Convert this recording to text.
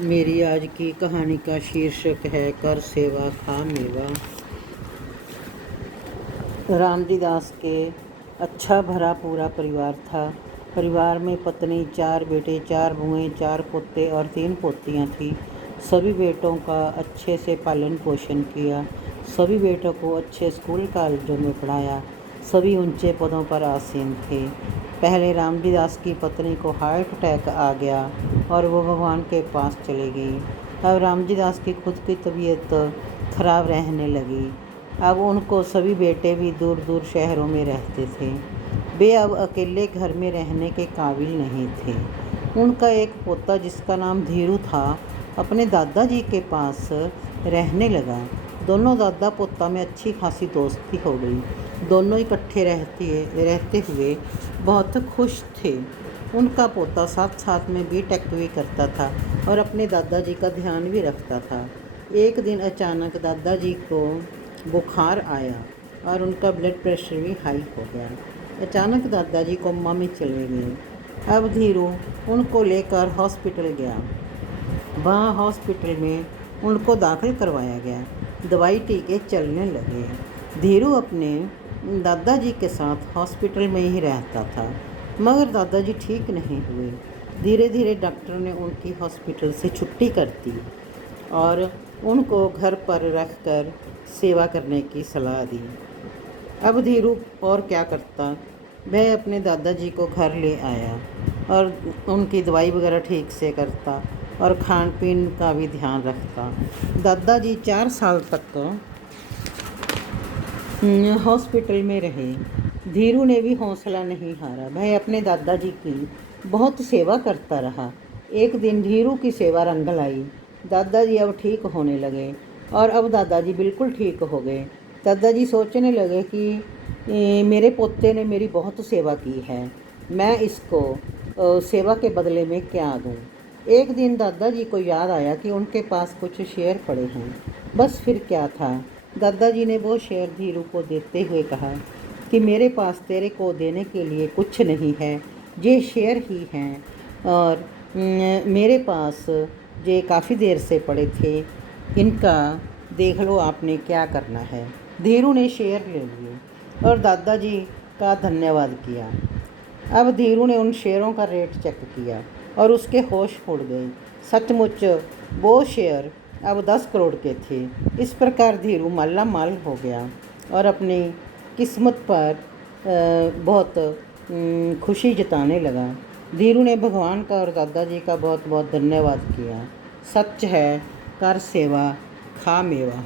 मेरी आज की कहानी का शीर्षक है कर सेवा खा मेवा। रामजी दास के अच्छा भरा पूरा परिवार था। परिवार में पत्नी, 4 बेटे, 4 बुएं, 4 पोते और 3 पोतियां थीं। सभी बेटों का अच्छे से पालन पोषण किया। सभी बेटों को अच्छे स्कूल कॉलेजों में पढ़ाया। सभी ऊंचे पदों पर आसीन थे। पहले रामजी दास की पत्नी को हार्ट अटैक आ गया और वो भगवान के पास चली गई। अब रामजी दास की खुद की तबीयत खराब रहने लगी। अब उनको सभी बेटे भी दूर दूर शहरों में रहते थे। वे अब अकेले घर में रहने के काबिल नहीं थे। उनका एक पोता जिसका नाम धीरू था अपने दादाजी के पास रहने लगा। दोनों दादा पोता में अच्छी खासी दोस्ती हो गई। दोनों इकट्ठे रहते हुए बहुत खुश थे। उनका पोता साथ साथ में बीटेक भी करता था और अपने दादाजी का ध्यान भी रखता था। एक दिन अचानक दादाजी को बुखार आया और उनका ब्लड प्रेशर भी हाई हो गया। अचानक दादाजी कोमा में चले गए। अब धीरू उनको लेकर हॉस्पिटल गया। वहाँ हॉस्पिटल में उनको दाखिल करवाया गया। दवाई टीके चलने लगे। धीरू अपने दादाजी के साथ हॉस्पिटल में ही रहता था, मगर दादाजी ठीक नहीं हुए। धीरे धीरे डॉक्टर ने उनकी हॉस्पिटल से छुट्टी कर दी और उनको घर पर रखकर सेवा करने की सलाह दी। अब धीरू और क्या करता, वह अपने दादाजी को घर ले आया और उनकी दवाई वगैरह ठीक से करता और खान पीन का भी ध्यान रखता। दादाजी 4 साल तक हॉस्पिटल में रहे। धीरू ने भी हौसला नहीं हारा। वह अपने दादाजी की बहुत सेवा करता रहा। एक दिन धीरू की सेवा रंग लाई। दादाजी अब ठीक होने लगे और अब दादाजी बिल्कुल ठीक हो गए। दादाजी सोचने लगे कि मेरे पोते ने मेरी बहुत सेवा की है, मैं इसको सेवा के बदले में क्या दूं। एक दिन दादाजी को याद आया कि उनके पास कुछ शेयर पड़े हैं। बस फिर क्या था, दादाजी ने वो शेयर धीरू को देते हुए कहा कि मेरे पास तेरे को देने के लिए कुछ नहीं है, ये शेयर ही हैं और मेरे पास ये काफ़ी देर से पड़े थे, इनका देख लो आपने क्या करना है। धीरू ने शेयर ले लिए और दादाजी का धन्यवाद किया। अब धीरू ने उन शेयरों का रेट चेक किया और उसके होश उड़ गए। सचमुच वो शेयर अब 10 करोड़ के थे। इस प्रकार धीरू माला माल हो गया और अपनी किस्मत पर बहुत खुशी जताने लगा। धीरू ने भगवान का और दादाजी का बहुत बहुत धन्यवाद किया। सच है, कर सेवा खा मेवा।